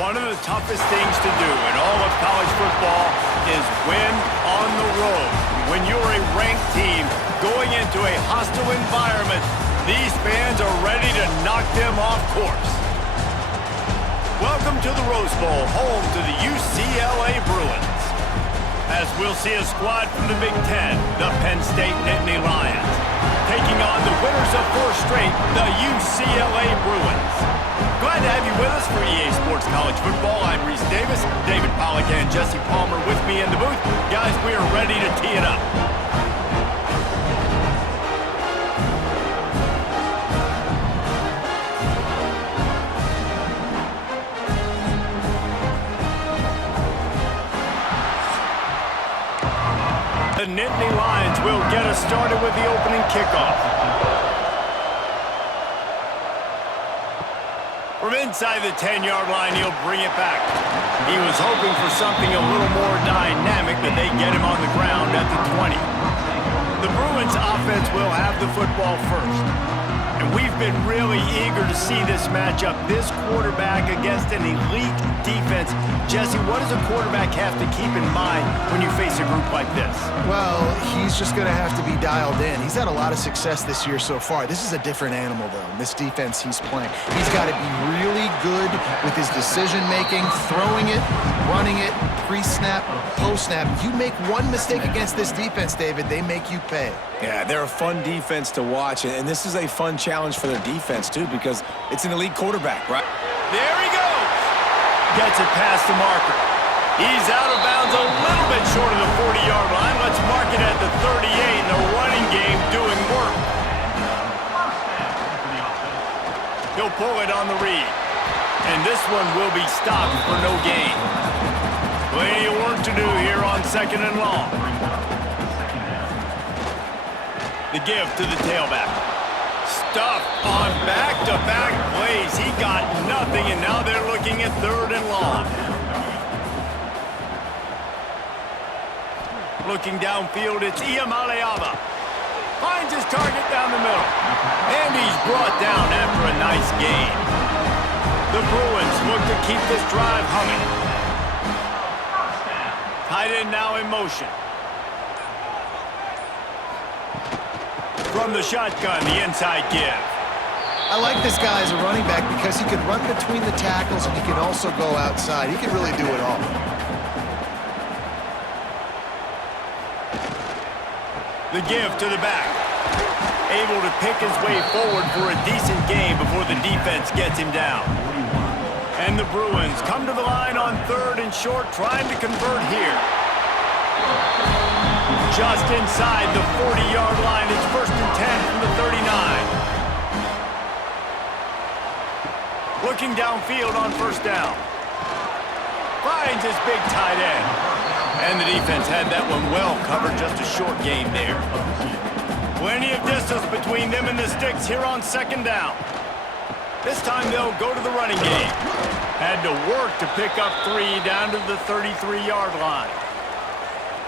One of the toughest things to do in all of college football is win on the road. When you're a ranked team going into a hostile environment, these fans are ready to knock them off course. Welcome to the Rose Bowl, home to the UCLA Bruins. As we'll see a squad from the Big Ten, the Penn State Nittany Lions, taking on the winners of 4 straight, the UCLA Bruins. Glad to have you with us for EA Sports College Football. I'm Reese Davis, David Pollack and Jesse Palmer with me in the booth. Guys, we are ready to tee it up. The Nittany Lions will get us started with the opening kickoff. From inside the 10-yard line, he'll bring it back. He was hoping for something a little more dynamic, but they get him on the ground at the 20. The Bruins offense will have the football first. And we've been really eager to see this matchup, this quarterback against an elite defense. Jesse, what does a quarterback have to keep in mind when you face a group like this? Well, he's just going to have to be dialed in. He's had a lot of success this year so far. This is a different animal, though, in this defense he's playing. He's got to be really good with his decision-making, throwing it, running it, pre-snap, post-snap. If you make one mistake against this defense, David, they make you pay. Yeah, they're a fun defense to watch, and this is a fun challenge for their defense, too, because it's an elite quarterback, right? There he goes. Gets it past the marker. He's out of bounds a little bit short of the 40-yard line. Let's mark it at the 38, and the running game doing work. He'll pull it on the read. And this one will be stopped for no gain. Plenty of work to do here on 2nd and long. The give to the tailback. Stuffed on back-to-back plays. He got nothing, and now they're looking at 3rd and long. Looking downfield, it's Iamaleava. Finds his target down the middle. And he's brought down after a nice gain. The Bruins look to keep this drive humming. Tight end now in motion. From the shotgun, the inside give. I like this guy as a running back because he can run between the tackles and he can also go outside. He can really do it all. The give to the back. Able to pick his way forward for a decent gain before the defense gets him down. And the Bruins come to the line on 3rd and short, trying to convert here. Just inside the 40-yard line, it's 1st and 10 from the 39. Looking downfield on 1st down. Finds his big tight end. And the defense had that one well covered, just a short gain there. Plenty of distance between them and the sticks here on 2nd down. This time they'll go to the running game. Had to work to pick up 3 down to the 33-yard line.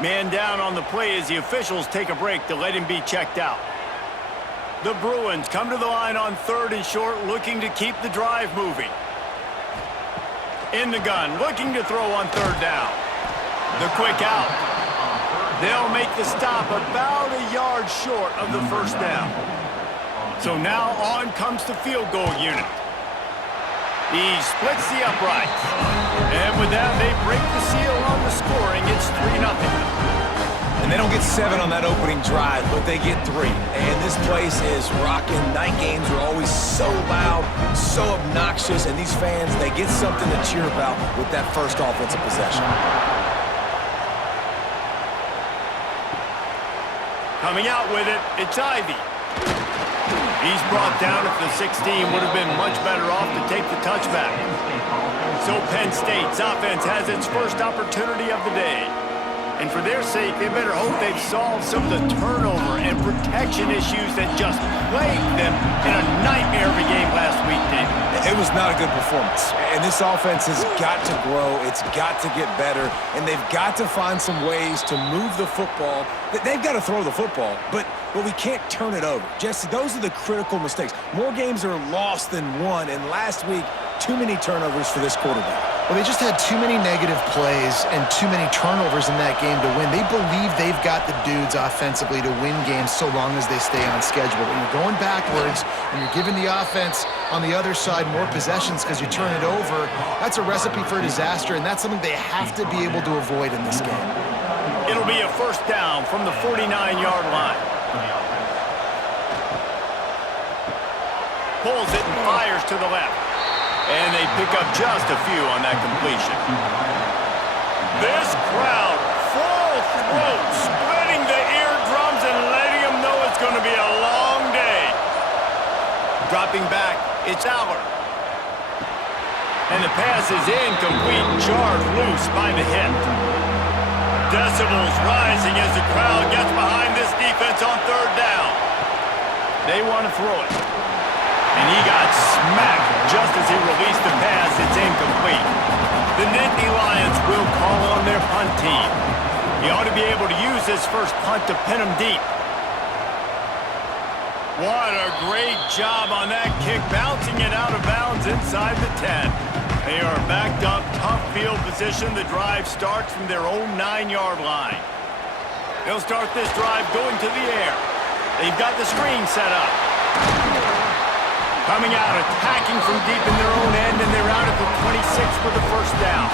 Man down on the play as the officials take a break to let him be checked out. The Bruins come to the line on 3rd and short, looking to keep the drive moving. In the gun, looking to throw on 3rd down. The quick out. They'll make the stop about a yard short of the 1st down. So now on comes the field goal unit. He splits the uprights. And with that, they break the seal on the scoring. It's 3-0. And they don't get 7 on that opening drive, but they get 3. And this place is rocking. Night games are always so loud, so obnoxious, and these fans, they get something to cheer about with that first offensive possession. Coming out with it, it's Ivy. He's brought down at the 16, would have been much better off to take the touchback. So Penn State's offense has its first opportunity of the day. And for their sake, they better hope they've solved some of the turnover and protection issues that just plagued them in a nightmare of a game last week, Dave. It was not a good performance. And this offense has got to grow. It's got to get better. And they've got to find some ways to move the football. They've got to throw the football, but we can't turn it over. Jesse, those are the critical mistakes. More games are lost than won, and last week, too many turnovers for this quarterback. Well, they just had too many negative plays and too many turnovers in that game to win. They believe they've got the dudes offensively to win games so long as they stay on schedule. When you're going backwards and you're giving the offense on the other side more possessions because you turn it over, that's a recipe for disaster, and that's something they have to be able to avoid in this game. It'll be a first down from the 49-yard line. Pulls it and fires to the left. And they pick up just a few on that completion. This crowd, full throat, splitting the eardrums and letting them know it's going to be a long day. Dropping back, it's Aller. And the pass is incomplete, charged loose by the hit. Decibels rising as the crowd gets behind this defense on third down. They want to throw it. And he got smacked just as he released the pass. It's incomplete. The Nittany Lions will call on their punt team. He ought to be able to use his first punt to pin him deep. What a great job on that kick, bouncing it out of bounds inside the 10. They are backed up, tough field position. The drive starts from their own 9-yard line. They'll start this drive going to the air. They've got the screen set up. Coming out, attacking from deep in their own end, and they're out at the 26 for the first down.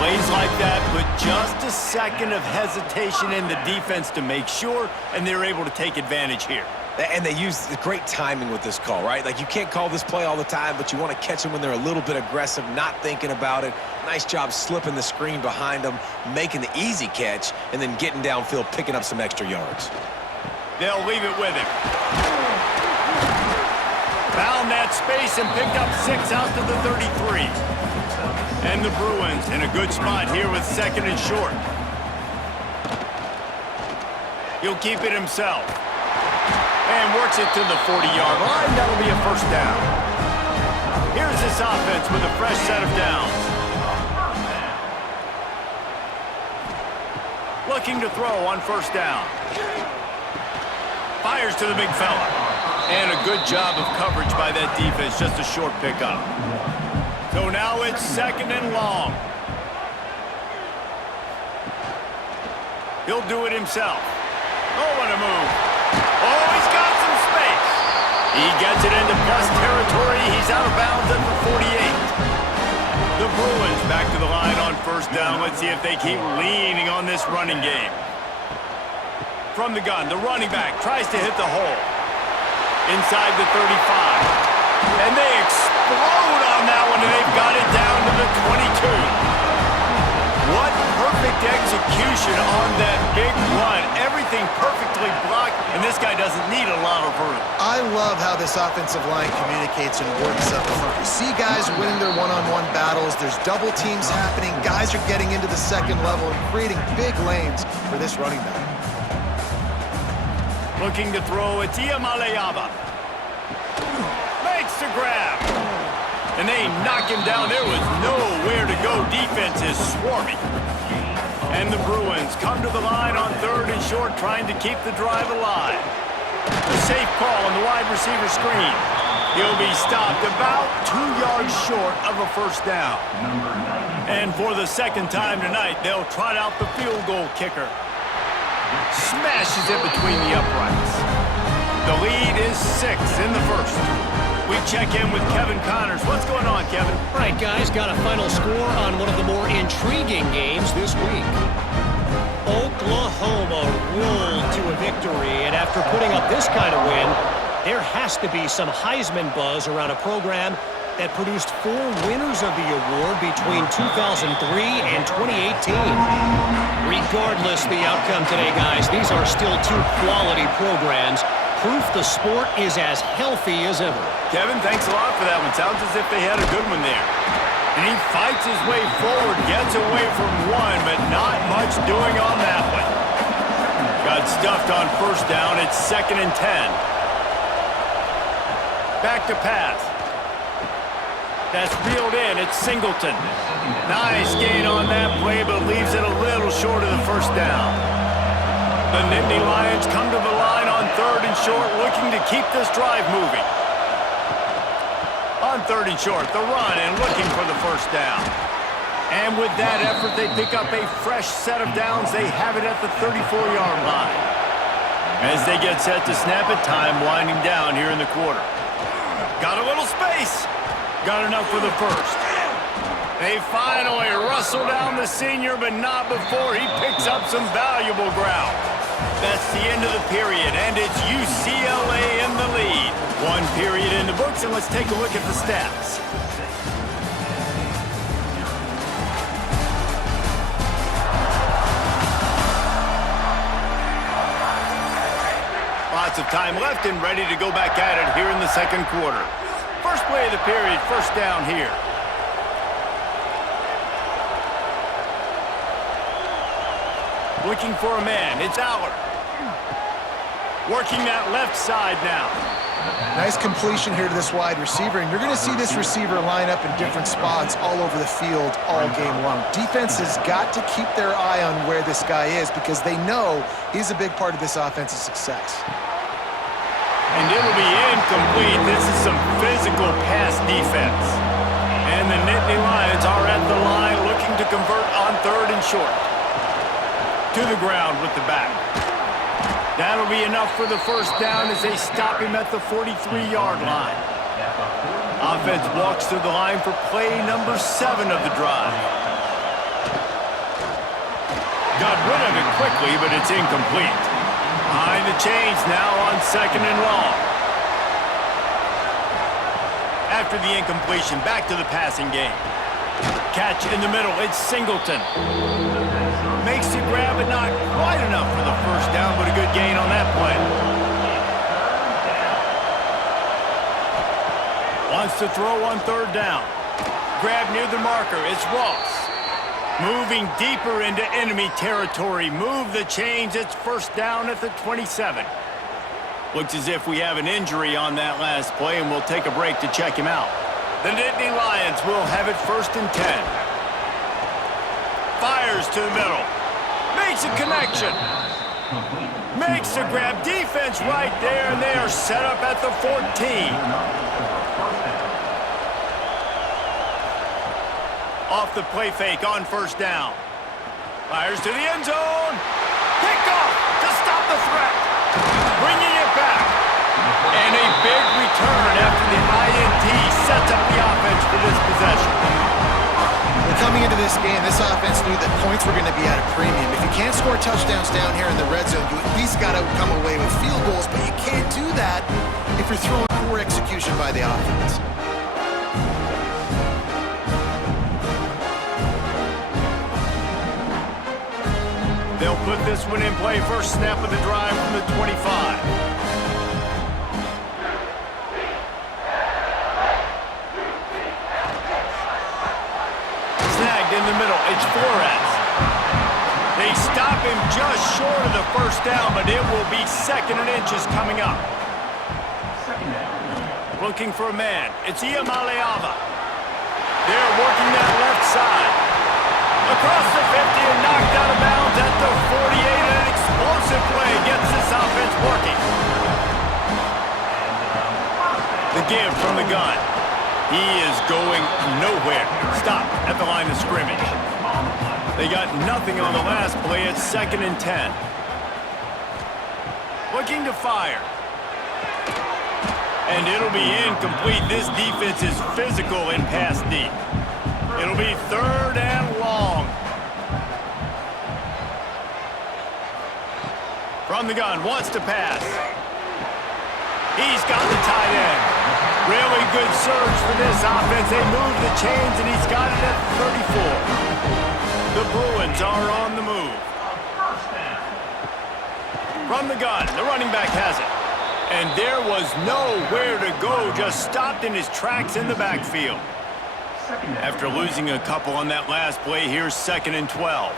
Plays like that put just a second of hesitation in the defense to make sure, and they're able to take advantage here. And they use great timing with this call, right? Like, you can't call this play all the time, but you want to catch them when they're a little bit aggressive, not thinking about it. Nice job slipping the screen behind them, making the easy catch, and then getting downfield, picking up some extra yards. They'll leave it with him. Found that space and picked up 6 out to the 33. And the Bruins in a good spot here with second and short. He'll keep it himself. And works it to the 40-yard line. That'll be a first down. Here's this offense with a fresh set of downs. Looking to throw on first down. Fires to the big fella. And a good job of coverage by that defense, just a short pickup. So now it's second and long. He'll do it himself. Oh, what a move. Oh, he's got some space. He gets it into plus territory. He's out of bounds at the 48. The Bruins back to the line on first down. Let's see if they keep leaning on this running game. From the gun, the running back tries to hit the hole. Inside the 35. And they explode on that one, and they've got it down to the 22. What perfect execution on that big run. Everything perfectly blocked, and this guy doesn't need a lot of room. I love how this offensive line communicates and works up front. You see guys winning their one-on-one battles. There's double teams happening. Guys are getting into the second level and creating big lanes for this running back. Looking to throw, it's Iamaleava. Makes the grab. And they knock him down. There was nowhere to go. Defense is swarming. And the Bruins come to the line on third and short, trying to keep the drive alive. A safe call on the wide receiver screen. He'll be stopped about 2 yards short of a first down. And for the second time tonight, they'll trot out the field goal kicker. Smashes it between the uprights. The lead is 6 in the first. We check in with Kevin Connors. What's going on, Kevin? All right, guys, got a final score on one of the more intriguing games this week. Oklahoma rolled to a victory, and after putting up this kind of win, there has to be some Heisman buzz around a program that produced 4 winners of the award between 2003 and 2018. Regardless the outcome today, guys, these are still 2 quality programs. Proof the sport is as healthy as ever. Kevin, thanks a lot for that one. Sounds as if they had a good one there. And he fights his way forward, gets away from one, but not much doing on that one. Got stuffed on first down. It's 2nd and 10. Back to pass. That's reeled in. It's Singleton. Nice gain on that play, but leaves it a little short of the first down. The Nittany Lions come to the line on third and short, looking to keep this drive moving. On 3rd and short, the run and looking for the first down. And with that effort, they pick up a fresh set of downs. They have it at the 34-yard line. As they get set to snap it, time winding down here in the quarter. Got a little space. Got enough for the first. They finally rustle down the senior, but not before he picks up some valuable ground. That's the end of the period, and it's UCLA in the lead. One period in the books, and let's take a look at the stats. Lots of time left and ready to go back at it here in the second quarter. First play of the period, first down here. Looking for a man, it's Aller. Working that left side now. Nice completion here to this wide receiver, and you're going to see this receiver line up in different spots all over the field all game long. Defense has got to keep their eye on where this guy is because they know he's a big part of this offensive success. And it'll be incomplete. This is some physical pass defense. And the Nittany Lions are at the line looking to convert on 3rd and short. To the ground with the back. That'll be enough for the first down as they stop him at the 43-yard line. Offense walks to the line for play number 7 of the drive. Got rid of it quickly, but it's incomplete. Behind the chains now on 2nd and long. After the incompletion, back to the passing game. Catch in the middle, it's Singleton. Makes the grab, but not quite enough for the first down, but a good gain on that play. Wants to throw on 3rd down. Grab near the marker, it's Ross. Moving deeper into enemy territory. Move the chains, it's first down at the 27. Looks as if we have an injury on that last play, and we'll take a break to check him out. The Nittany Lions will have it 1st and 10. Fires to the middle. Makes a connection. Makes a grab. Defense right there, and they are set up at the 14. Off the play fake on first down. Fires to the end zone. Pick off to stop the threat. Bringing it back. And a big return after the INT sets up the offense for this possession. Well, coming into this game, this offense knew that points were going to be at a premium. If you can't score touchdowns down here in the red zone, you at least got to come away with field goals, but you can't do that if you're throwing poor execution by the offense. They'll put this one in play. First snap of the drive from the 25. Snagged in the middle. It's Flores. They stop him just short of the first down, but it will be 2nd and inches coming up. Looking for a man. It's Iamaleava. They're working that left side. Across the 50 and knocked out of bounds at the 48. An explosive play gets this offense working. The give from the gun. He is going nowhere. Stop at the line of scrimmage. They got nothing on the last play. It's 2nd and 10. Looking to fire. And it'll be incomplete. This defense is physical in pass deep. It'll be 3rd and long. From the gun, wants to pass. He's got the tight end. Really good surge for this offense. They move the chains, and he's got it at 34. The Bruins are on the move. From the gun, the running back has it. And there was nowhere to go, just stopped in his tracks in the backfield. After losing a couple on that last play, here's 2nd and 12.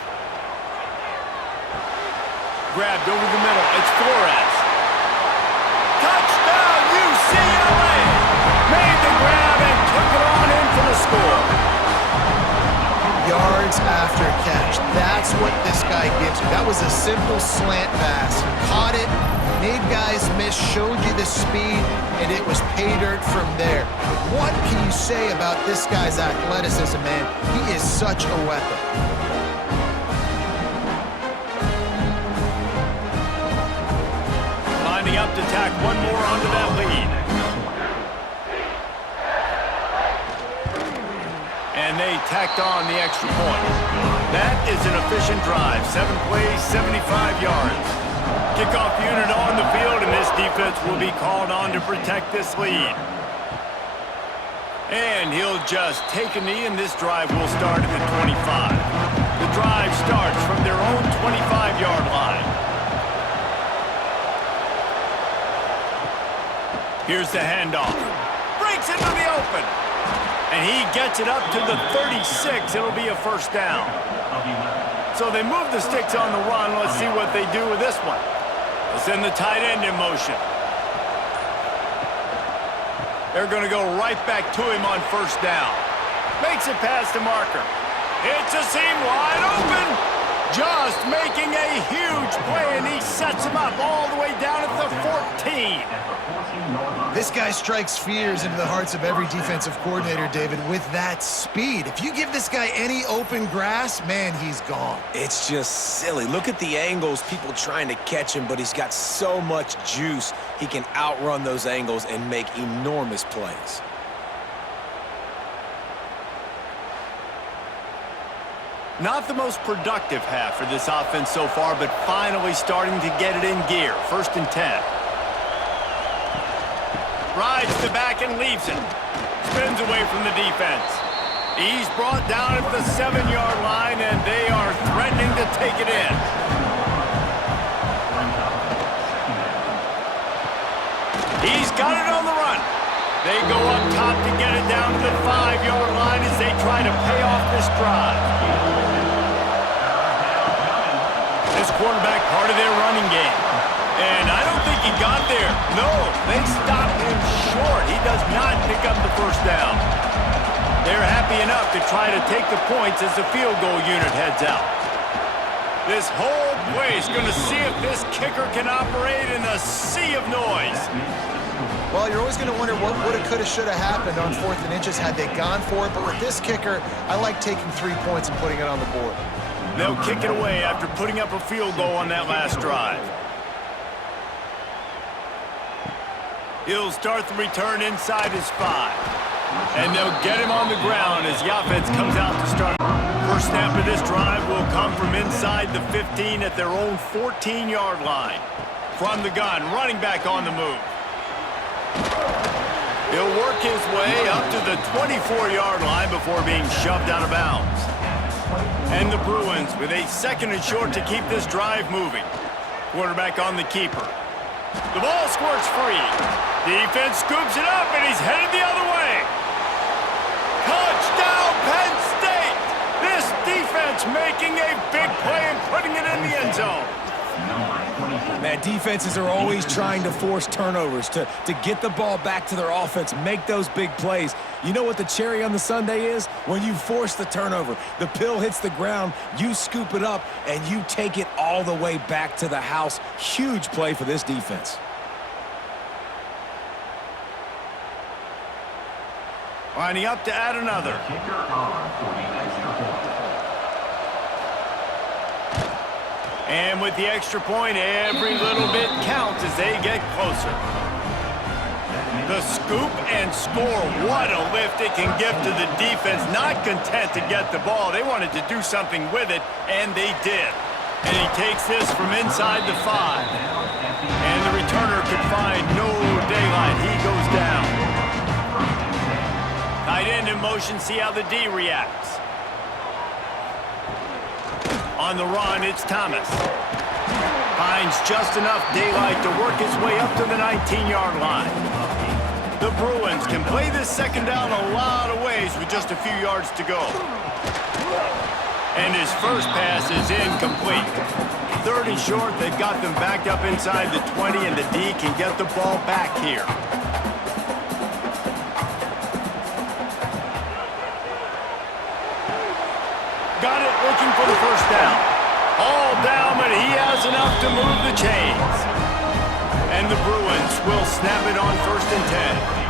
Grabbed over the middle, it's Flores. Touchdown, UCLA! Made the grab and took it on in for the score. Yards after catch. That's what this guy gives you. That was a simple slant pass. Caught it, Made guys miss, showed you the speed, and it was pay dirt from there. What can you say about this guy's athleticism, man? He is such a weapon. Lining up to tack one more onto that lead. And they tacked on the extra point. That is an efficient drive. 7 plays, 75 yards. Kickoff unit on the field, and this defense will be called on to protect this lead. And he'll just take a knee, and this drive will start at the 25. The drive starts from their own 25-yard line. Here's the handoff. Breaks into the open. And he gets it up to the 36. It'll be a first down. So they move the sticks on the run. Let's see what they do with this one. They'll send the tight end in motion. They're going to go right back to him on first down. Makes it past the marker. It's a seam wide open. Just making a huge play, and he sets him up all the way down at the 14. This guy strikes fears into the hearts of every defensive coordinator, David, with that speed. If you give this guy any open grass, man, he's gone. It's just silly. Look at the angles, people trying to catch him, but he's got so much juice. He can outrun those angles and make enormous plays. Not the most productive half for this offense so far, but finally starting to get it in gear. 1st and 10. Rides the back and leaves it. Spins away from the defense. He's brought down at the 7-yard line, and they are threatening to take it in. He's got it on the run. They go up top to get it down to the 5-yard line as they try to pay off this drive. This quarterback part of their running game. And I don't think he got there. No, they stopped him short. He does not pick up the first down. They're happy enough to try to take the points as the field goal unit heads out. This whole play is going to see if this kicker can operate in a sea of noise. Well, you're always going to wonder what woulda, coulda, shoulda happened on 4th and inches had they gone for it. But with this kicker, I like taking 3 points and putting it on the board. They'll kick it away after putting up a field goal on that last drive. He'll start the return inside his 5. And they'll get him on the ground as the offense comes out to start. First snap of this drive will come from inside the 15 at their own 14-yard line. From the gun, running back on the move. He'll work his way up to the 24-yard line before being shoved out of bounds. And the Bruins with a 2nd and short to keep this drive moving. Quarterback on the keeper. The ball squirts free. Defense scoops it up, and he's headed the other way. Touchdown, Penn State! This defense making a big play and putting it in the end zone. Man, defenses are always trying to force turnovers to get the ball back to their offense, make those big plays. You know what the cherry on the sundae is? When you force the turnover, the pill hits the ground, you scoop it up, and you take it all the way back to the house. Huge play for this defense. Lining up to add another. And with the extra point, every little bit counts as they get closer. The scoop and score. What a lift it can give to the defense. Not content to get the ball. They wanted to do something with it, and they did. And he takes this from inside the 5. And the returner could find no daylight. He goes down. Tight end in motion. See how the D reacts. On the run, it's Thomas. Finds just enough daylight to work his way up to the 19-yard line. The Bruins can play this 2nd down a lot of ways with just a few yards to go. And his first pass is incomplete. 3rd and short, they've got them backed up inside the 20, and the D can get the ball back here. Got it, looking for the first down. All down, but he has enough to move the chains. And the Bruins will snap it on 1st and 10.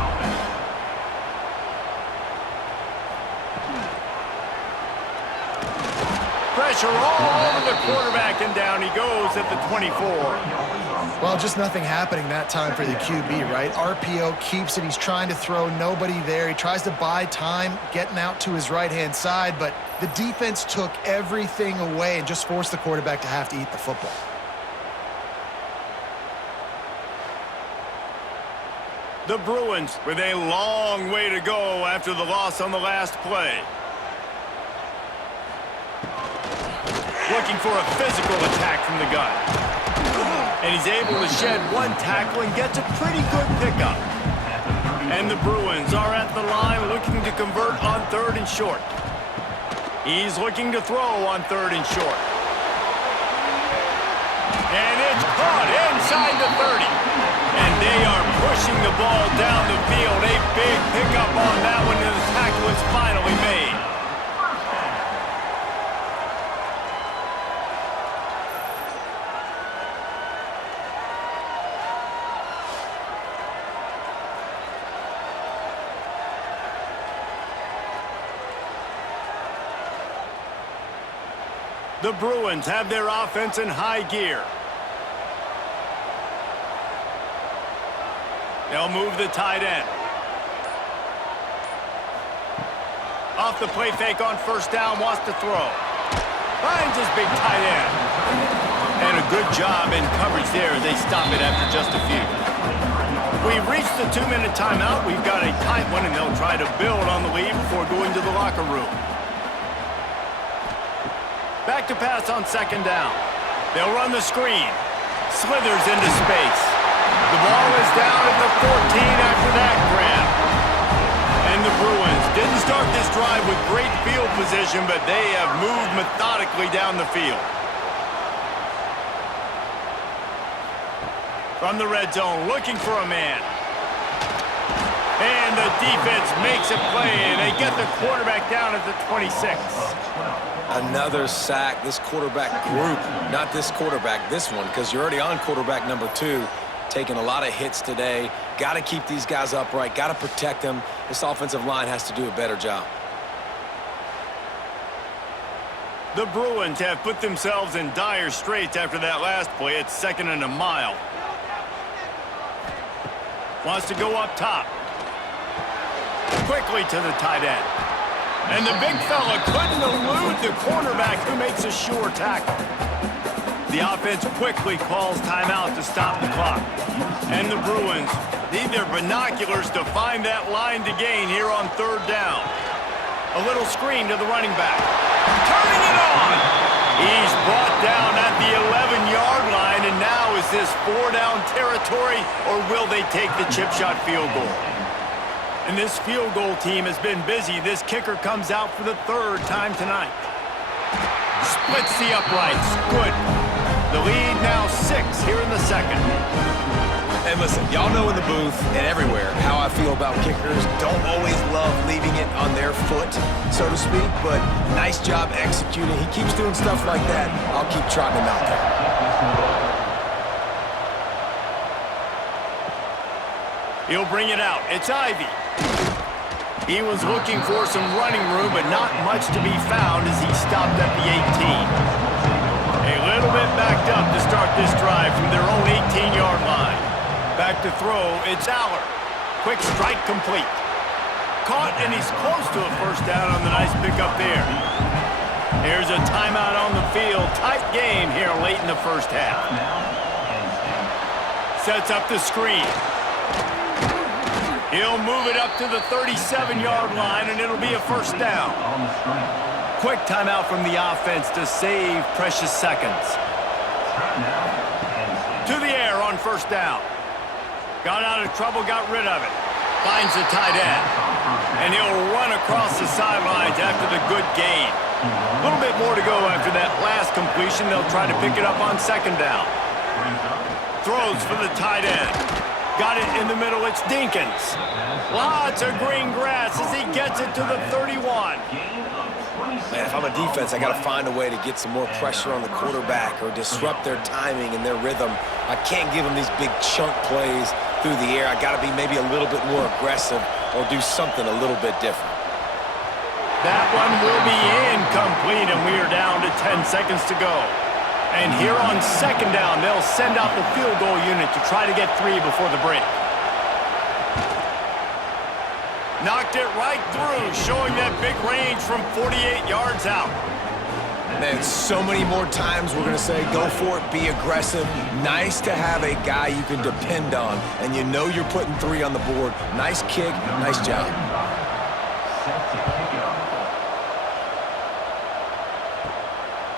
Pressure all over the quarterback, and down he goes at the 24. Well, just nothing happening that time for the QB, right? RPO keeps it. He's trying to throw, nobody there. He tries to buy time, getting out to his right-hand side, but the defense took everything away and just forced the quarterback to have to eat the football. The Bruins with a long way to go after the loss on the last play. Looking for a physical attack from the gun. And he's able to shed one tackle and gets a pretty good pickup. And the Bruins are at the line looking to convert on 3rd and short. He's looking to throw on 3rd and short. And it's caught inside the 30. And they are pushing the ball down the field. A big pickup on that one, and the tackle is finally made. The Bruins have their offense in high gear. They'll move the tight end. Off the play fake on 1st down, wants to throw. Finds his big tight end. And a good job in coverage there as they stop it after just a few. We've reached the 2-minute timeout. We've got a tight one, and they'll try to build on the lead before going to the locker room. Back to pass on 2nd down. They'll run the screen. Slithers into space. The ball is down at the 14 after that grab. And the Bruins didn't start this drive with great field position, but they have moved methodically down the field. From the red zone, looking for a man. And the defense makes a play, and they get the quarterback down at the 26. Another sack. This quarterback group, not this quarterback, this one, because you're already on quarterback number 2. Taking a lot of hits today. Got to keep these guys upright. Got to protect them. This offensive line has to do a better job. The Bruins have put themselves in dire straits after that last play. It's 2nd and a mile. Wants to go up top. Quickly to the tight end. And the big fella couldn't elude the cornerback, who makes a sure tackle. The offense quickly calls timeout to stop the clock. And the Bruins need their binoculars to find that line to gain here on 3rd down. A little screen to the running back. Turning it on! He's brought down at the 11-yard line, and now is this 4-down territory, or will they take the chip shot field goal? And this field goal team has been busy. This kicker comes out for the 3rd time tonight. Splits the uprights. Good. The lead now 6 here in the 2nd. And listen, y'all know in the booth and everywhere how I feel about kickers. Don't always love leaving it on their foot, so to speak, but nice job executing. He keeps doing stuff like that. I'll keep trotting him out there. He'll bring it out. It's Ivy. He was looking for some running room, but not much to be found as he stopped at the 18. A little bit backed up to start this drive from their own 18-yard line. Back to throw, it's Aller. Quick strike complete. Caught, and he's close to a 1st down on the nice pickup there. Here's a timeout on the field. Tight game here late in the 1st half. Sets up the screen. He'll move it up to the 37-yard line, and it'll be a 1st down. Quick timeout from the offense to save precious seconds. To the air on 1st down. Got out of trouble, got rid of it. Finds the tight end. And he'll run across the sidelines after the good gain. A little bit more to go after that last completion. They'll try to pick it up on 2nd down. Throws for the tight end. Got it in the middle, it's Dinkins. Lots of green grass as he gets it to the 31. Man, if I'm a defense, I got to find a way to get some more pressure on the quarterback or disrupt their timing and their rhythm. I can't give them these big chunk plays through the air. I got to be maybe a little bit more aggressive or do something a little bit different. That one will be incomplete, and we are down to 10 seconds to go. And here on second down, they'll send out the field goal unit to try to get 3 before the break. Knocked it right through, showing that big range from 48 yards out. Man, so many more times we're going to say, go for it, be aggressive. Nice to have a guy you can depend on, and you know you're putting 3 on the board. Nice kick, nice job.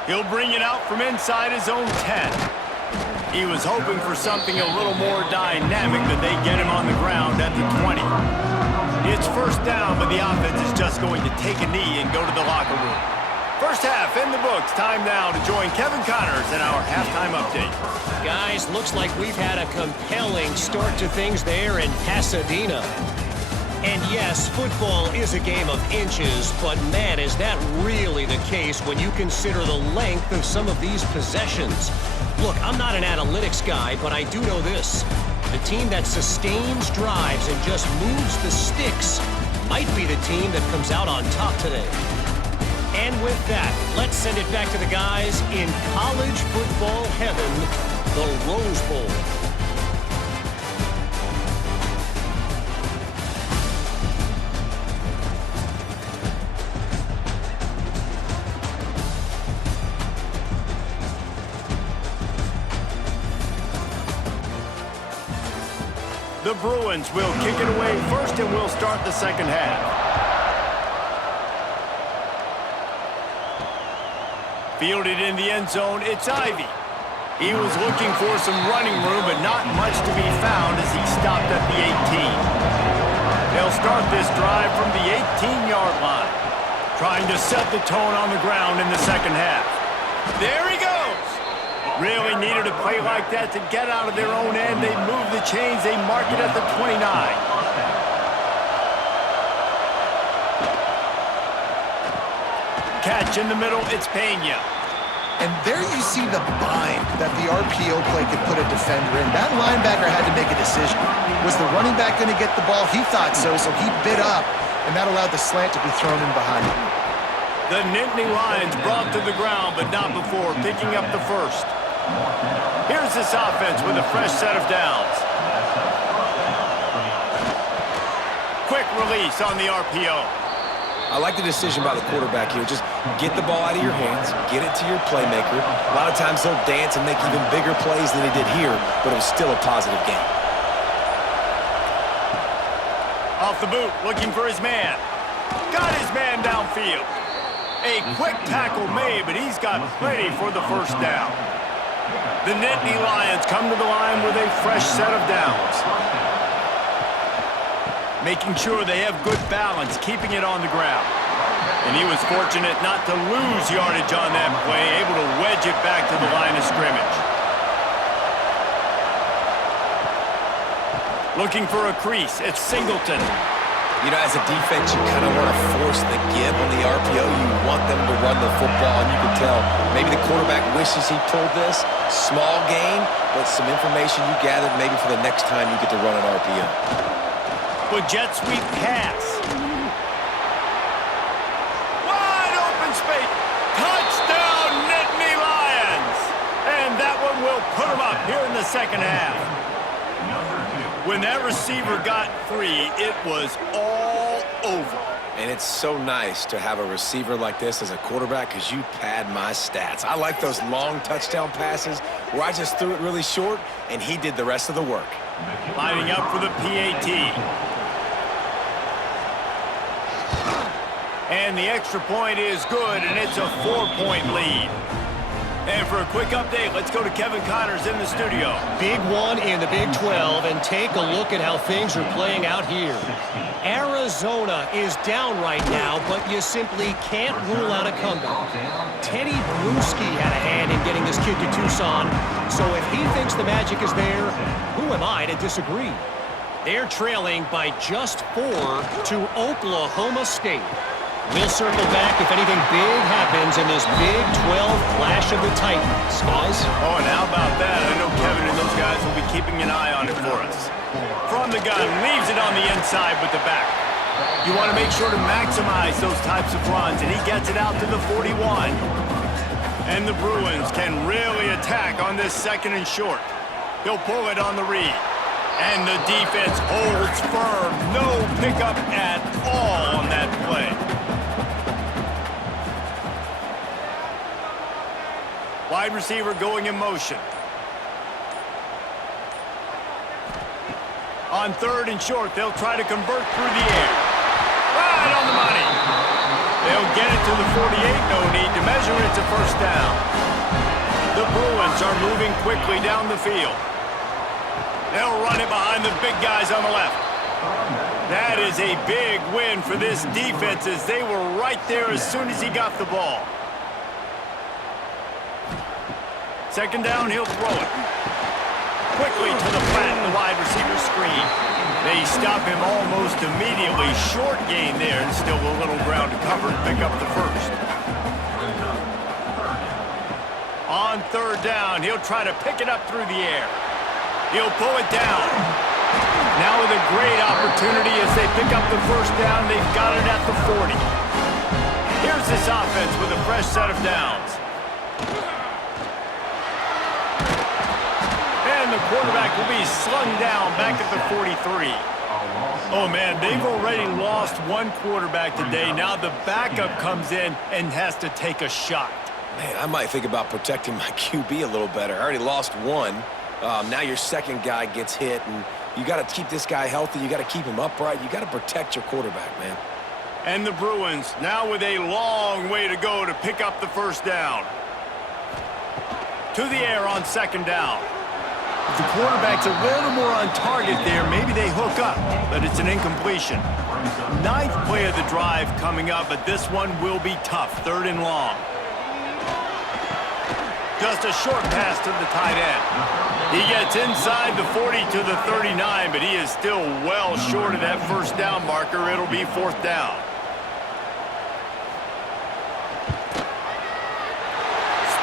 He'll bring it out from inside his own 10. He was hoping for something a little more dynamic, but they get him on the ground at the 20. It's first down, but the offense is just going to take a knee and go to the locker room. First half in the books. Time now to join Kevin Connors in our halftime update. Guys, looks like we've had a compelling start to things there in Pasadena. And yes, football is a game of inches, but man, is that really the case when you consider the length of some of these possessions. Look, I'm not an analytics guy, but I do know this. The team that sustains drives and just moves the sticks might be the team that comes out on top today. And with that, let's send it back to the guys in college football heaven, the Rose Bowl. The Bruins will kick it away first, and we'll start the second half. Fielded in the end zone, it's Ivy. He was looking for some running room, but not much to be found as he stopped at the 18. They'll start this drive from the 18-yard line, trying to set the tone on the ground in the second half. There he goes! Really needed a play like that to get out of their own end. They move the chains. They mark it at the 29. Catch in the middle. It's Pena. And there you see the bind that the RPO play could put a defender in. That linebacker had to make a decision. Was the running back going to get the ball? He thought so, so he bit up, and that allowed the slant to be thrown in behind him. The Nittany Lions brought to the ground, but not before picking up the first. Here's this offense with a fresh set of downs. Quick release on the RPO. I like the decision by the quarterback here. Just get the ball out of your hands, get it to your playmaker. A lot of times he'll dance and make even bigger plays than he did here, but it was still a positive game. Off the boot, looking for his man. Got his man downfield. A quick tackle made, but he's got plenty for the first down. The Nittany Lions come to the line with a fresh set of downs. Making sure they have good balance, keeping it on the ground. And he was fortunate not to lose yardage on that play, able to wedge it back to the line of scrimmage. Looking for a crease, it's Singleton. You know, as a defense, you kind of want to force the give on the RPO. You want them to run the football, and you can tell maybe the quarterback wishes he pulled this. Small gain, but some information you gathered maybe for the next time you get to run an RPO. With jet sweep pass. Wide open space. Touchdown, Nittany Lions! And that one will put them up here in the second half. When that receiver got 3, it was all over. And it's so nice to have a receiver like this as a quarterback because you pad my stats. I like those long touchdown passes where I just threw it really short and he did the rest of the work. Lining up for the PAT. And the extra point is good, and it's a 4-point lead. And for a quick update, let's go to Kevin Connors in the studio. Big one in the Big 12, and take a look at how things are playing out here. Arizona is down right now, but you simply can't rule out a comeback. Teddy Bruschi had a hand in getting this kid to Tucson, so if he thinks the magic is there, who am I to disagree? They're trailing by just 4 to Oklahoma State. We'll circle back if anything big happens in this Big 12 clash of the Titans. Guys? Oh, and how about that? I know Kevin and those guys will be keeping an eye on it for us. From the gun, leaves it on the inside with the back. You want to make sure to maximize those types of runs, and he gets it out to the 41. And the Bruins can really attack on this 2nd and short. He'll pull it on the read. And the defense holds firm. No pickup at all on that play. Wide receiver going in motion. On 3rd and short, they'll try to convert through the air. Right on the money. They'll get it to the 48. No need to measure it to 1st down. The Bruins are moving quickly down the field. They'll run it behind the big guys on the left. That is a big win for this defense as they were right there as soon as he got the ball. 2nd down, he'll throw it. Quickly to the flat, the wide receiver screen. They stop him almost immediately. Short gain there, and still a little ground to cover to pick up the 1st. On 3rd down, he'll try to pick it up through the air. He'll pull it down. Now with a great opportunity as they pick up the 1st down, they've got it at the 40. Here's this offense with a fresh set of downs. And the quarterback will be slung down back at the 43. Oh, man, they've already lost one quarterback today. Now the backup comes in and has to take a shot. Man, I might think about protecting my QB a little better. I already lost one. Now your 2nd guy gets hit, and you got to keep this guy healthy. You got to keep him upright. You got to protect your quarterback, man. And the Bruins now with a long way to go to pick up the 1st down. To the air on 2nd down. If the quarterback's a little more on target there, maybe they hook up, but it's an incompletion. 9th play of the drive coming up, but this one will be tough. 3rd and long. Just a short pass to the tight end. He gets inside the 40 to the 39, but he is still well short of that 1st down marker. It'll be 4th down.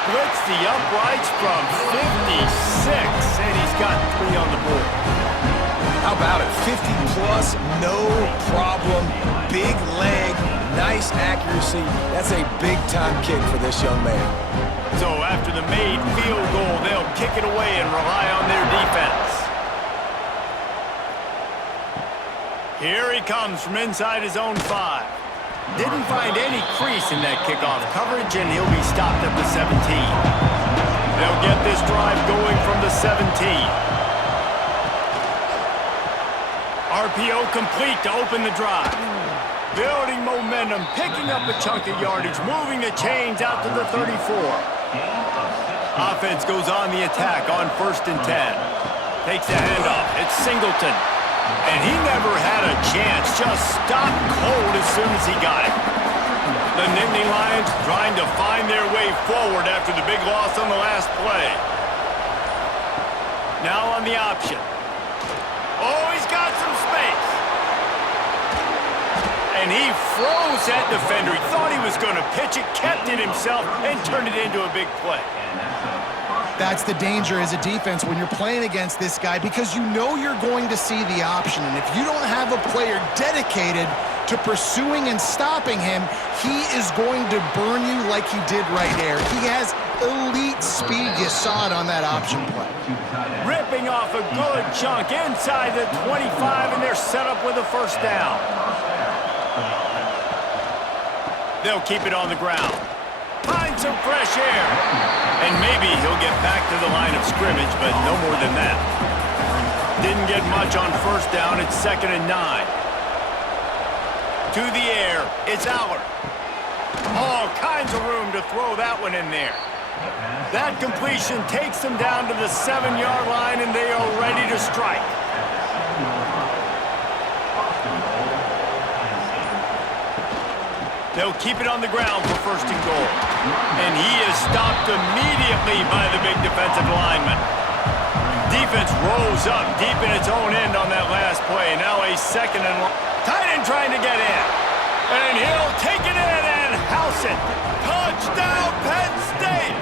Splits the uprights from 56, and he's got 3 on the board. How about it? 50-plus, no problem. Big leg, nice accuracy. That's a big-time kick for this young man. So after the made field goal, they'll kick it away and rely on their defense. Here he comes from inside his own 5. Didn't find any crease in that kickoff coverage, and he'll be stopped at the 17. They'll get this drive going from the 17. RPO complete to open the drive. Building momentum, picking up a chunk of yardage, moving the chains out to the 34. Offense goes on the attack on 1st and 10. Takes the handoff. It's Singleton. And he never had a chance. Just stopped cold as soon as he got it. The Nittany Lions trying to find their way forward after the big loss on the last play. Now on the option. Oh, he's got some space. And he froze that defender. He thought he was going to pitch it, kept it himself, and turned it into a big play. That's the danger as a defense when you're playing against this guy, because you know you're going to see the option. And if you don't have a player dedicated to pursuing and stopping him, he is going to burn you like he did right there. He has elite speed. You saw it on that option play. Ripping off a good chunk inside the 25, and they're set up with a 1st down. They'll keep it on the ground. Find some fresh air. And maybe he'll get back to the line of scrimmage, but no more than that. Didn't get much on 1st down. It's 2nd and 9. To the air. It's Allard. All kinds of room to throw that one in there. That completion takes them down to the 7-yard line, and they are ready to strike. They'll keep it on the ground for 1st and goal. And he is stopped immediately by the big defensive lineman. Defense rolls up deep in its own end on that last play. Now a 2nd and long. Tight end trying to get in. And he'll take it in and house it. Touchdown, Penn State!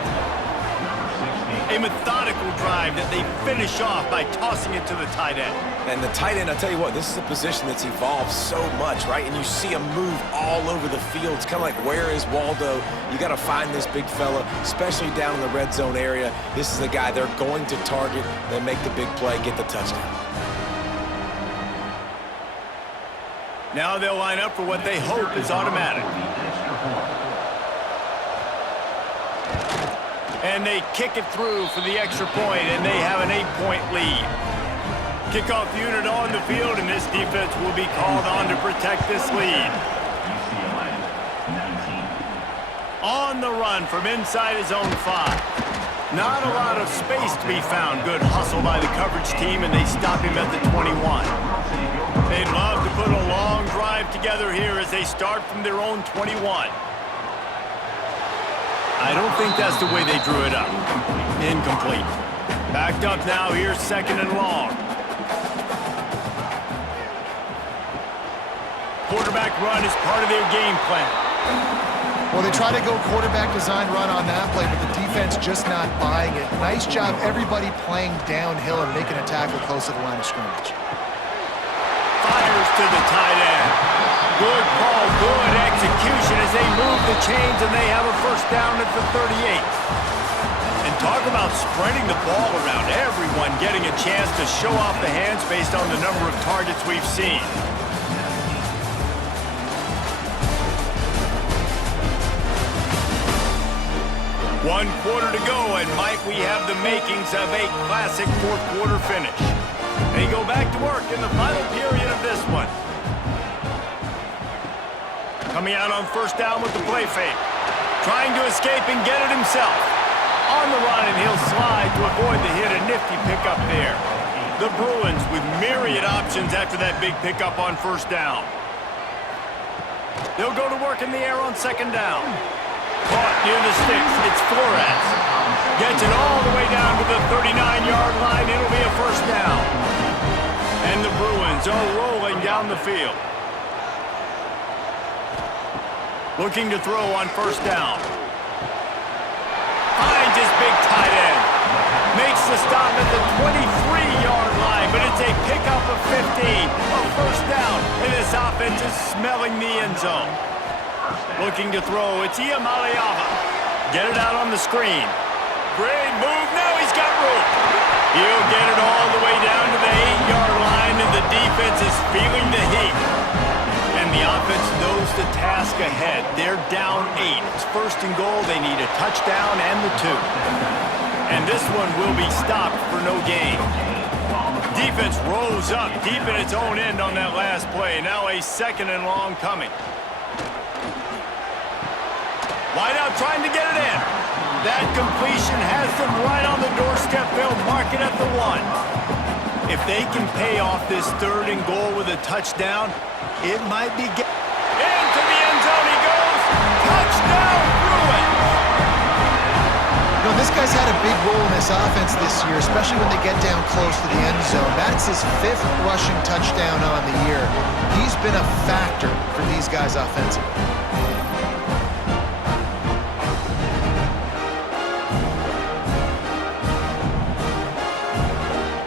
A methodical drive that they finish off by tossing it to the tight end. And the tight end, I'll tell you what, this is a position that's evolved so much, right? And you see him move all over the field. It's kind of like, where is Waldo? You got to find this big fella, especially down in the red zone area. This is the guy they're going to target. They make the big play, get the touchdown. Now they'll line up for what they hope is automatic. And they kick it through for the extra point, and they have an 8-point lead. Kickoff unit on the field, and this defense will be called on to protect this lead. On the run from inside his own 5. Not a lot of space to be found. Good hustle by the coverage team, and they stop him at the 21. They'd love to put a long drive together here as they start from their own 21. I don't think that's the way they drew it up. Incomplete. Backed up now, here's 2nd and long. Quarterback run is part of their game plan. Well, they try to go quarterback design run on that play, but the defense just not buying it. Nice job, everybody playing downhill and making a tackle close to the line of scrimmage. Fires to the tight end. Good call, good execution as they move the chains, and they have a first down at the 38. And talk about spreading the ball around. Everyone getting a chance to show off the hands based on the number of targets we've seen. One quarter to go, and might we have the makings of a classic fourth-quarter finish. They go back to work in the final period of this one. Coming out on first down with the play fake. Trying to escape and get it himself. On the run, and he'll slide to avoid the hit. A nifty pickup there. The Bruins with myriad options after that big pickup on first down. They'll go to work in the air on 2nd down. Caught near the sticks. It's Flores. Gets it all the way down to the 39-yard line. It'll be a first down. And the Bruins are rolling down the field. Looking to throw on first down. Finds his big tight end. Makes the stop at the 23-yard line, but it's a pickup of 15. A first down, and this offense is smelling the end zone. Looking to throw, it's Iamaleava. Get it out on the screen. Great move, now he's got room. He'll get it all the way down to the 8-yard line, and the defense is feeling the heat. And the offense knows the task ahead. They're down 8. It's 1st and goal. They need a touchdown and the 2. And this one will be stopped for no gain. Defense rolls up deep in its own end on that last play. Now a 2nd and long coming. Wide out trying to get it in. That completion has them right on the doorstep. They'll mark it at the 1. If they can pay off this 3rd and goal with a touchdown, it might be into the end zone he goes. Touchdown, Bruins! You know, this guy's had a big role in this offense this year, especially when they get down close to the end zone. That's his 5th rushing touchdown on the year. He's been a factor for these guys offensively.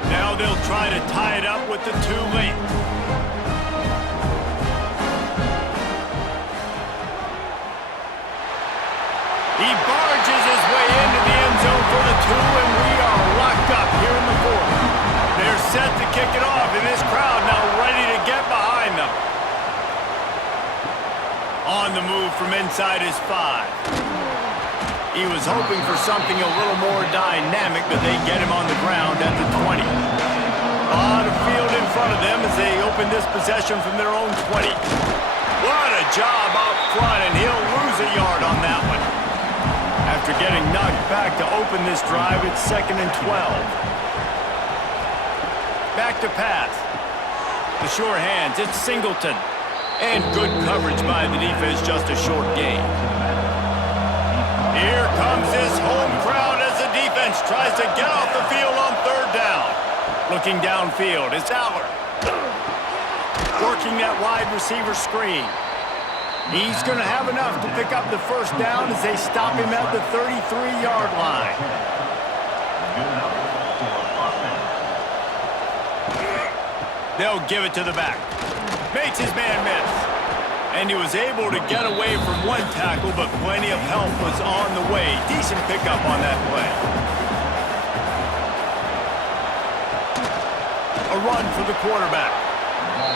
Now they'll try to tie it up with the 2 late. He barges his way into the end zone for the 2, and we are locked up here in the 4th. They're set to kick it off, and this crowd now ready to get behind them. On the move from inside his 5. He was hoping for something a little more dynamic, but they get him on the ground at the 20. A lot of field in front of them as they open this possession from their own 20. What a job up front, and he'll lose a yard on that one. After getting knocked back to open this drive, it's 2nd and 12. Back to pass. The sure hands, it's Singleton. And good coverage by the defense, just a short gain. Here comes his home crowd as the defense tries to get off the field on 3rd down. Looking downfield, it's Aller. Working that wide receiver screen. He's going to have enough to pick up the first down as they stop him at the 33-yard line. They'll give it to the back. Makes his man miss. And he was able to get away from one tackle, but plenty of help was on the way. Decent pickup on that play. A run for the quarterback.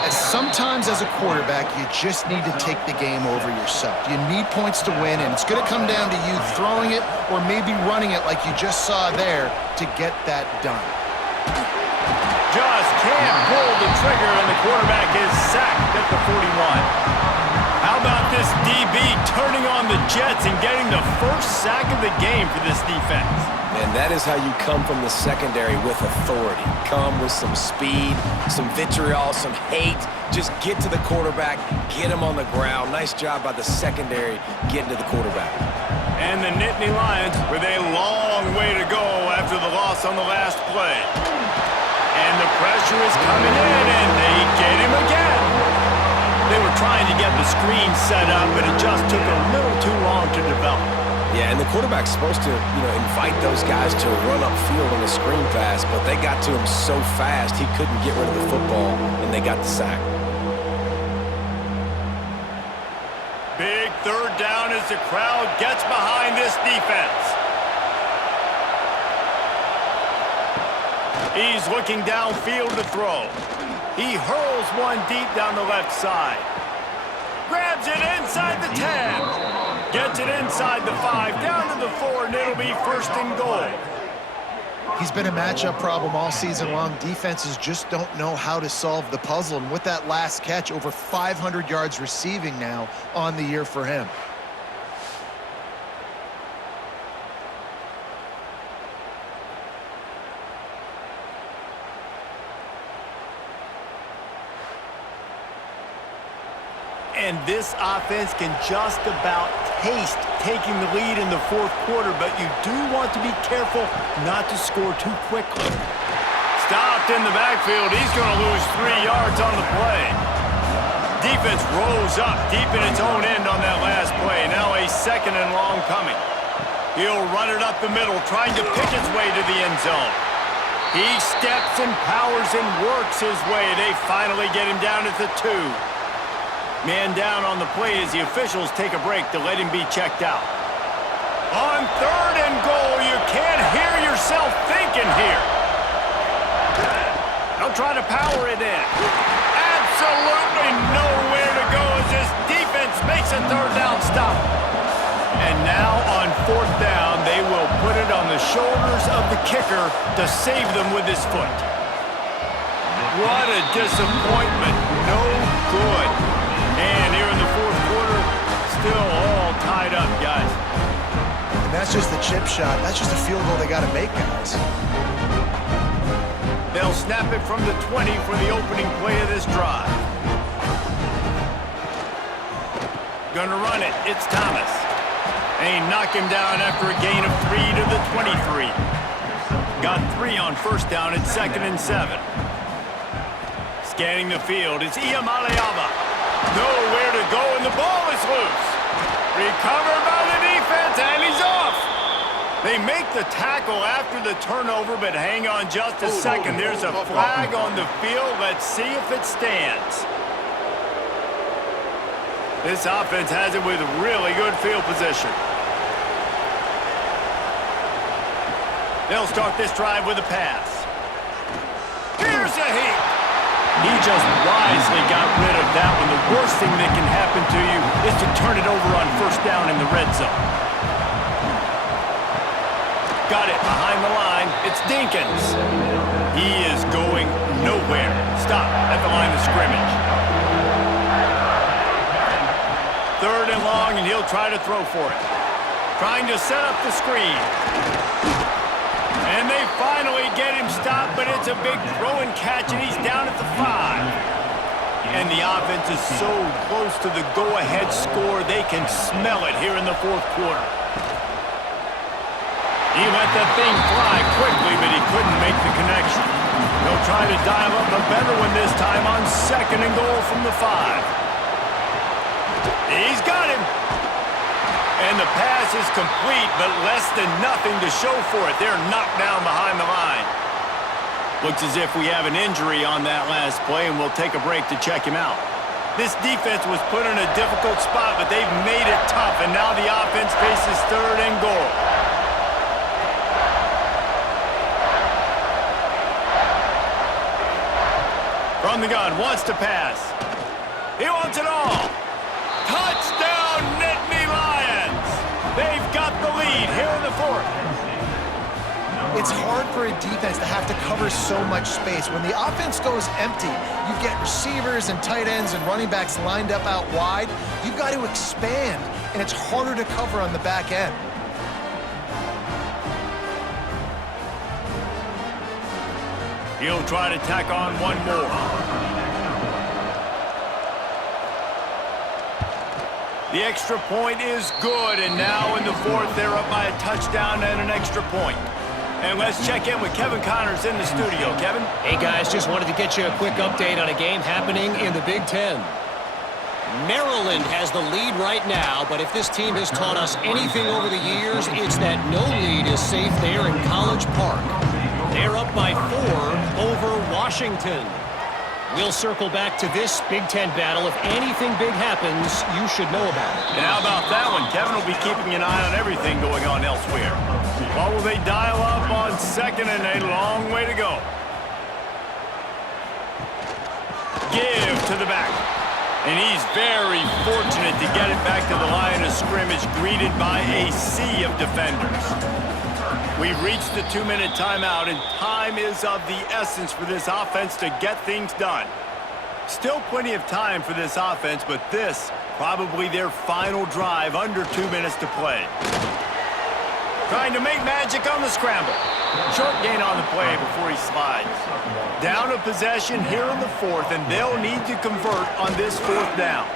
Sometimes as a quarterback, you just need to take the game over yourself. You need points to win, and it's going to come down to you throwing it or maybe running it like you just saw there to get that done. Just can't pull the trigger, and the quarterback is sacked at the 41. How about this DB turning on the Jets and getting the first sack of the game for this defense? And that is how you come from the secondary with authority. Come with some speed, some vitriol, some hate. Just get to the quarterback, get him on the ground. Nice job by the secondary getting to the quarterback. And the Nittany Lions with a long way to go after the loss on the last play. And the pressure is coming in, and they get him again. They were trying to get the screen set up, but it just took a little too long to develop. Yeah, and the quarterback's supposed to, invite those guys to run upfield on a screen pass, but they got to him so fast he couldn't get rid of the football, and they got the sack. Big third down as the crowd gets behind this defense. He's looking downfield to throw. He hurls one deep down the left side. Grabs it inside the 10. Gets it inside the 5, down to the 4, and it'll be first and goal. He's been a matchup problem all season long. Defenses just don't know how to solve the puzzle. And with that last catch, over 500 yards receiving now on the year for him. And this offense can just about taste taking the lead in the fourth quarter, but you do want to be careful not to score too quickly. Stopped in the backfield. He's going to lose 3 yards on the play. Defense rose up deep in its own end on that last play. Now a second and long coming. He'll run it up the middle, trying to pick his way to the end zone. He steps and powers and works his way. They finally get him down at the 2. Man down on the play as the officials take a break to let him be checked out. On third and goal, you can't hear yourself thinking here. They'll try to power it in. Absolutely nowhere to go as this defense makes a third down stop. And now on fourth down, they will put it on the shoulders of the kicker to save them with his foot. What a disappointment. No good. And here in the fourth quarter, still all tied up, guys. And that's just the chip shot. That's just a field goal they got to make, guys. They'll snap it from the 20 for the opening play of this drive. Gonna run it. It's Thomas. And he knocked him down after a gain of 3 to the 23. Got 3 on first down at 2nd and 7. Scanning the field, it's Iamaleava. Nowhere to go, and the ball is loose. Recovered by the defense, and he's off. They make the tackle after the turnover, but hang on just a second. There's a flag on the field. Let's see if it stands. This offense has it with really good field position. They'll start this drive with a pass. Here's a heat. He just wisely got rid of that one. The worst thing that can happen to you is to turn it over on first down in the red zone. Got it behind the line. It's Dinkins. He is going nowhere. Stop at the line of scrimmage. Third and long, and he'll try to throw for it. Trying to set up the screen. And they finally get him stopped, but it's a big throw and catch, and he's down at the 5. And the offense is so close to the go-ahead score, they can smell it here in the fourth quarter. He let that thing fly quickly, but he couldn't make the connection. They'll try to dial up a better one this time on 2nd and goal from the 5. He's got got him. And the pass is complete, but less than nothing to show for it. They're knocked down behind the line. Looks as if we have an injury on that last play, and we'll take a break to check him out. This defense was put in a difficult spot, but they've made it tough, and now the offense faces 3rd and goal. From the gun, wants to pass. He wants it all. Touchdown, Nittany Lions! They've got the lead here in the 4th. It's hard for a defense to have to cover so much space. When the offense goes empty, you get receivers and tight ends and running backs lined up out wide. You've got to expand, and it's harder to cover on the back end. He'll try to tack on one more. The extra point is good, and now in the 4th, they're up by a touchdown and an extra point. And let's check in with Kevin Connors in the studio. Kevin? Hey, guys, just wanted to get you a quick update on a game happening in the Big Ten. Maryland has the lead right now, but if this team has taught us anything over the years, it's that no lead is safe there in College Park. They're up by 4 over Washington. We'll circle back to this Big Ten battle. If anything big happens, you should know about it. And how about that one? Kevin will be keeping an eye on everything going on elsewhere. What will they dial up on 2nd and a long way to go? Give to the back. And he's very fortunate to get it back to the line of scrimmage, greeted by a sea of defenders. We've reached the 2-minute timeout, and time is of the essence for this offense to get things done. Still plenty of time for this offense, but this probably their final drive, under 2 minutes to play. Trying to make magic on the scramble. Short gain on the play before he slides. Down a possession here in the 4th, and they'll need to convert on this 4th down.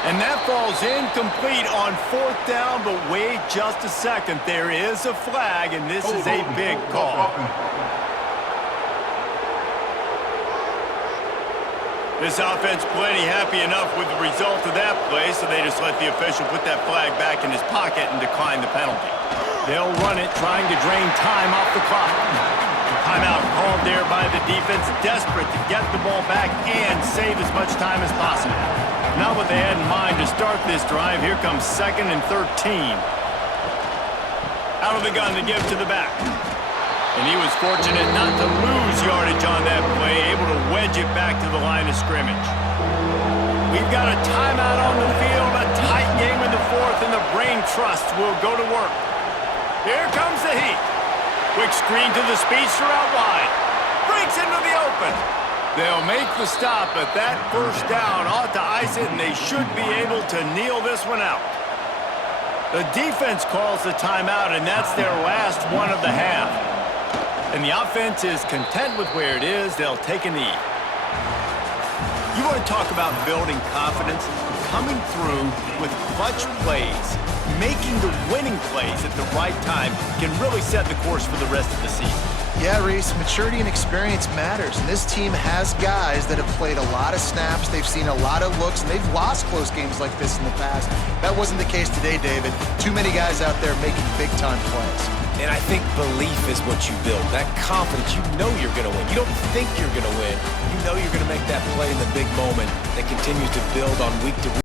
And that falls incomplete on 4th down, but wait just a second. There is a flag, and this is a big call. This offense plenty happy enough with the result of that play, so they just let the official put that flag back in his pocket and decline the penalty. They'll run it, trying to drain time off the clock. Timeout called there by the defense, desperate to get the ball back and save as much time as possible. Not what they had in mind to start this drive. Here comes 2nd and 13. Out of the gun to give to the back. And he was fortunate not to lose yardage on that play, able to wedge it back to the line of scrimmage. We've got a timeout on the field, a tight game in the 4th, and the Brain Trust will go to work. Here comes the heat. Quick screen to the speedster out wide. Breaks into the open. They'll make the stop, but that 1st down ought to ice it, and they should be able to kneel this one out. The defense calls the timeout, and that's their last one of the half. And the offense is content with where it is. They'll take a knee. You want to talk about building confidence? Coming through with clutch plays, making the winning plays at the right time can really set the course for the rest of the season. Yeah, Reese, maturity and experience matters. And this team has guys that have played a lot of snaps. They've seen a lot of looks, and they've lost close games like this in the past. That wasn't the case today, David. Too many guys out there making big-time plays. And I think belief is what you build. That confidence, you know you're going to win. You don't think you're going to win. You know you're going to make that play in the big moment that continues to build on week to week.